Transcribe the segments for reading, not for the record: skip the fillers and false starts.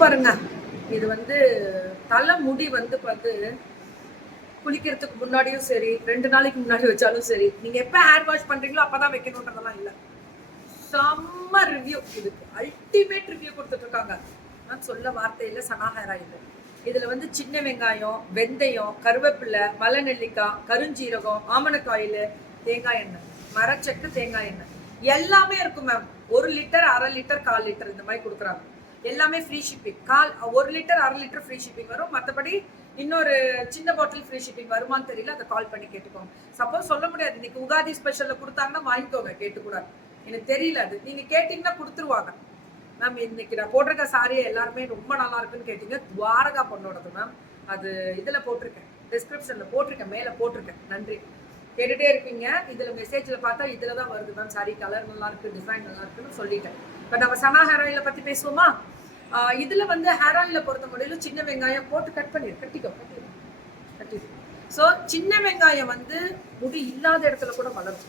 சூப்பருங்க. இது வந்து தலை முடி வந்து குளிக்கிறதுக்கு முன்னாடியும் சரி, 2 நாளைக்கு முன்னாடி வச்சாலும் சரி, நீங்க எப்ப ஹேர் வாஷ் பண்றீங்களோ அப்பதான் வைக்கணும்ன்றதெல்லாம் இல்ல. செம்ம ரிவ்யூ இதுக்கு. அல்டிமேட் ரிவ்யூ கொடுத்துட்டு இருக்காங்க. நான் சொல்ல வார்த்தை இல்ல. சனா ஹேர் ஆயில். இதுல வந்து சின்ன வெங்காயம், வெந்தயம், கருவேப்பிலை, மலை நெல்லிக்காய், கருஞ்சீரகம், ஆமணக்காயில், தேங்காய் எண்ணெய், மரச்செக்கு, தேங்காய் எண்ணெய் எல்லாமே இருக்கும் மேம். 1 லிட்டர், 1/2 லிட்டர், 1/4 லிட்டர் இந்த மாதிரி கொடுக்குறாங்க. எல்லாமே free shipping. 1 litre 1/2 litre free shipping வரும். மற்றபடி இன்னொரு சின்ன பாட்டில் ஃப்ரீ ஷிப்பிங் வருமானு தெரியல. அதை கால் பண்ணி கேட்டுக்கோங்க. சப்போஸ் சொல்ல முடியாது, இன்னைக்கு உகாதி ஸ்பெஷல்ல கொடுத்தாங்கன்னா வாங்கிக்கோங்க, கேட்டுக்கூடாது. எனக்கு தெரியல, அது நீங்க கேட்டீங்கன்னா கொடுத்துருவாங்க மேம். இன்னைக்கு நான் போட்டிருக்க சாரியை எல்லாருமே ரொம்ப நல்லா இருக்குன்னு கேட்டீங்க. துவாரகா பொண்ணோடது மேம். அது இதுல போட்டிருக்கேன், டிஸ்கிரிப்ஷன்ல போட்டிருக்கேன், மேல போட்டிருக்கேன். நன்றி. கேட்டுட்டே இருப்பீங்க. இதுல மெசேஜ்ல பார்த்தா இதுலதான் வருது மேம். சாரி கலர் நல்லா இருக்கு, டிசைன் நல்லா இருக்குன்னு சொல்லிட்டேன். பட் நம்ம சனா ஹேர் ஆயில பத்தி பேசுவோமா? இதுல வந்து ஹேர் ஆயில பொறுத்த முடியல சின்ன வெங்காயம் போட்டு கட்டிக்கோ. ஸோ சின்ன வெங்காயம் வந்து முடி இல்லாத இடத்துல கூட வளரும்.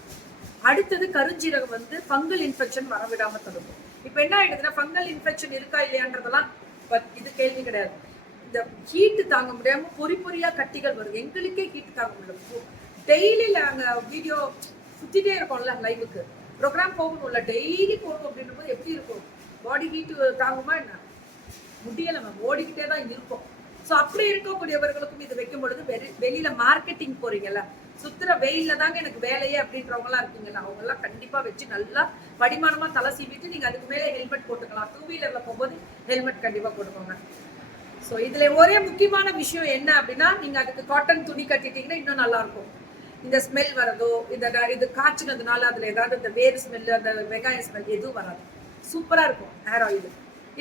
அடுத்தது கருஞ்சீரகம் வந்து ஃபங்கல் இன்ஃபெக்ஷன் வரவிடாம தடுக்கும். இப்போ என்ன ஆயிடுதுன்னா, ஃபங்கல் இன்ஃபெக்ஷன் இருக்கா இல்லையான்றதெல்லாம் இது கேள்வி கிடையாது. இந்த ஹீட்டு தாங்க முடியாம பொறியா கட்டிகள் வரும். எங்களுக்கே ஹீட்டு தாங்க முடியல. டெய்லி நாங்கள் வீடியோ சுற்றிட்டே இருக்கோம்ல, லைவுக்கு ப்ரோக்ராம் போகணும்ல, டெய்லி போகணும் அப்படின்ற போது எப்படி இருக்கும்? பாடி ஹீட்டு தாங்குமா என்ன? முடியலை மேம், ஓடிக்கிட்டே தான் இருக்கும். ஸோ அப்படி இருக்கக்கூடியவர்களுக்கும் இது வைக்கும் பொழுது வெளியில மார்க்கெட்டிங் போறீங்கல்ல, சுத்துற வெயில்ல தாங்க எனக்கு வேலையே அப்படின்றவங்கலாம் இருக்குங்கல்ல, அவங்க எல்லாம் கண்டிப்பா வச்சு நல்லா படிமானமா தலை சீவிட்டு நீங்க அதுக்கு மேலே ஹெல்மெட் போட்டுக்கலாம். 2 வீலர்ல போகும்போது ஹெல்மெட் கண்டிப்பா போட்டுக்கோங்க. ஸோ இதுல ஒரே முக்கியமான விஷயம் என்ன அப்படின்னா, நீங்க அதுக்கு காட்டன் துணி கட்டிட்டீங்கன்னா இன்னும் நல்லா இருக்கும். இந்த ஸ்மெல் வரதோ, இது காய்ச்சினதுனால அதுல ஏதாவது இந்த வேறு ஸ்மெல், அந்த வெங்காய ஸ்மெல் எதுவும் வராது. சூப்பரா இருக்கும் ஹேர் ஆயில்.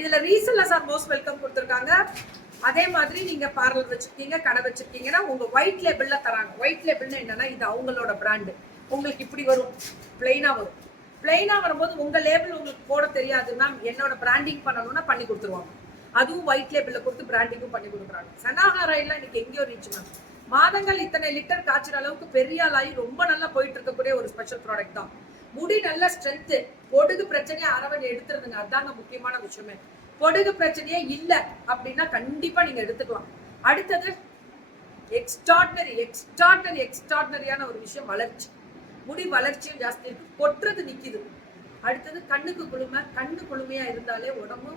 இதுல ரீசெல்லர்ஸ் ஆர் மோஸ்ட் வெல்கம் கொடுத்துருக்காங்க. அதே மாதிரி நீங்க பார்லர் வச்சிருக்கீங்க, கடை வச்சிருக்கீங்கன்னா உங்க ஒயிட் லேபிள்ல தராங்க. ஒயிட் லேபிள்னா என்னன்னா, இது அவங்களோட பிராண்டு. உங்களுக்கு இப்படி வரும், பிளைனா வரும். பிளைனா வரும்போது உங்க லேபிள் உங்களுக்கு போட தெரியாதுன்னா, என்னோட பிராண்டிங் பண்ணணும்னா பண்ணி கொடுத்துருவாங்க. அதுவும் ஒயிட் லேபிள்ல கொடுத்து பிராண்டிங்கும் பண்ணி கொடுக்குறாங்க. சனா ஹேர் ஆயில்ல இன்னைக்கு எங்கேயோ ரீச் மேம். மாதங்கள் இத்தனை லிட்டர் காய்ச்சற அளவுக்கு பெரிய ஆளாகி ரொம்ப நல்லா போயிட்டு இருக்கக்கூடிய ஒரு ஸ்பெஷல் ப்ராடக்ட் தான். முடி நல்ல ஸ்ட்ரென்த். பொடுகு பிரச்சனையை அரவணை எடுத்துருதுங்க. அதுதாங்க முக்கியமான விஷயமே. பொடுகு பிரச்சனையே இல்லை அப்படின்னா கண்டிப்பா நீங்க எடுத்துக்கலாம். அடுத்தது எக்ஸ்ட்ராடனரியான ஒரு விஷயம், வளர்ச்சி. முடி வளர்ச்சியும் ஜாஸ்தி இருக்கு, கொட்டுறது நிக்குது. அடுத்தது கண்ணுக்கு குளுமையா இருந்தாலே உடம்பு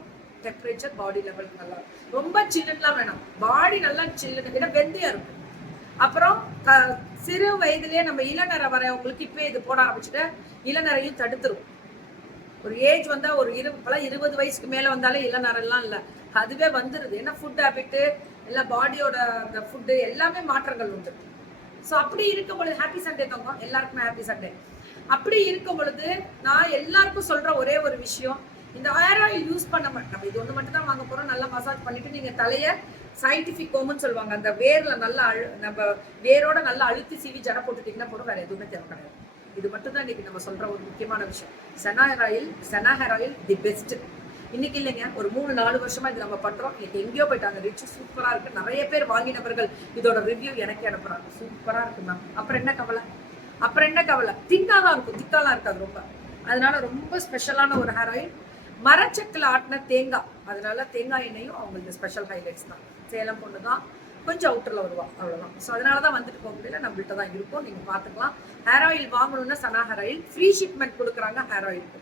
டெம்பரேச்சர், பாடி லெவல் நல்லா இருக்கும். ரொம்ப சில்லுலாம் வேணாம், பாடி நல்லா சில்லுன்னு வெந்தயம் இருக்கும். அப்புறம் சிறு வயதுலயே நம்ம இளநரை வரவங்களுக்கு இப்பவே இது போட ஆரம்பிச்சுட்டு இளநரையும் தடுத்துரும். ஒரு ஏஜ் வந்தா ஒரு 20 வயசுக்கு மேல வந்தாலே இளநரெல்லாம் இல்லை, அதுவே வந்துருது. ஏன்னா ஃபுட் ஹேபிட்டு எல்லாம், பாடியோட அந்த ஃபுட்டு எல்லாமே மாற்றங்கள் உண்டு. ஸோ அப்படி இருக்கும் பொழுது ஹாப்பி சண்டே தங்க எல்லாருக்குமே ஹாப்பி சண்டே. அப்படி இருக்கும் பொழுது நான் எல்லாருக்கும் சொல்ற ஒரே ஒரு விஷயம், இந்த ஹேர் ஆயில் யூஸ் பண்ண மாட்டோம். நம்ம இது ஒன்று மட்டும் தான் வாங்க போறோம். நல்லா மசாஜ் பண்ணிட்டு நீங்க தலைய சயின்டிஃபிக் கோம்னு சொல்லுவாங்க, அந்த வேர்ல நல்லா நம்ம வேரோட நல்லா அழுத்தி சீவி ஜட போட்டுட்டீங்கன்னா போதும், வேற எதுவுமே தேவை கிடையாது. இது மட்டும் தான் இன்னைக்கு நம்ம சொல்ற ஒரு முக்கியமான விஷயம். சனா ஹேர் ஆயில் தி பெஸ்ட். இன்னைக்கு இல்லைங்க, ஒரு 3-4 வருஷமா இது நம்ம பண்றோம். இன்னைக்கு எங்கேயோ போயிட்டாங்க, ரிச் சூப்பரா இருக்கு. நிறைய பேர் வாங்கினவர்கள் இதோட ரிவ்யூ எனக்கே அனுப்புறாங்க. சூப்பரா இருக்கு மேம். அப்புறம் என்ன கவலை? திக்காதான் இருக்கும், திக்காலாம் இருக்காது ரொம்ப. அதனால ரொம்ப ஸ்பெஷலான ஒரு ஹேர் ஆயில். மரச்சக்கில் ஆட்டின தேங்காய், அதனால தேங்காய் எண்ணெயும் அவங்களுக்கு ஸ்பெஷல் ஹைலைட்ஸ் தான். சேலம் பொண்ணு தான், கொஞ்சம் அவுட்டர்ல வருவா, அவ்வளவுதான். ஸோ அதனாலதான் வந்துட்டு போக முடியல, நம்மள்கிட்ட தான் இருக்கும், நீங்க பாத்துக்கலாம். ஹேர் ஆயில் வாங்கணும்னா சனா ஹேர் ஆயில் ஃப்ரீ ஷிப்மெண்ட் கொடுக்குறாங்க. ஹேர் ஆயிலுக்கு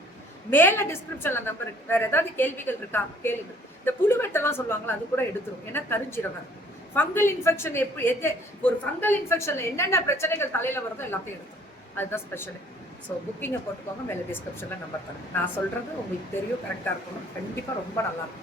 மேல டிஸ்கிரிப்ஷன்ல நம்பர் இருக்கு. வேற ஏதாவது கேள்விகள் இருக்கா கேளுங்க. இந்த புழுவெட்டெல்லாம் சொல்லுவாங்களா, அது கூட எடுத்துரும். ஏன்னா கருஞ்சீரகம். ஃபங்கல் இன்ஃபெக்ஷன் ஒரு ஃபங்கல் இன்ஃபெக்ஷன்ல என்னென்ன பிரச்சனைகள் தலையில வருதோ எல்லாத்தையும் எடுத்துரும். அதுதான் ஸ்பெஷல். ஸோ புக்கிங்கை போட்டுக்கோங்க. மேலே டிஸ்கிரிப்ஷனில் நம்பர் தரேன். நான் சொல்கிறது உங்களுக்கு தெரியும், கரெக்டாக இருக்கணும். கண்டிப்பாக ரொம்ப நல்லா இருக்கும்.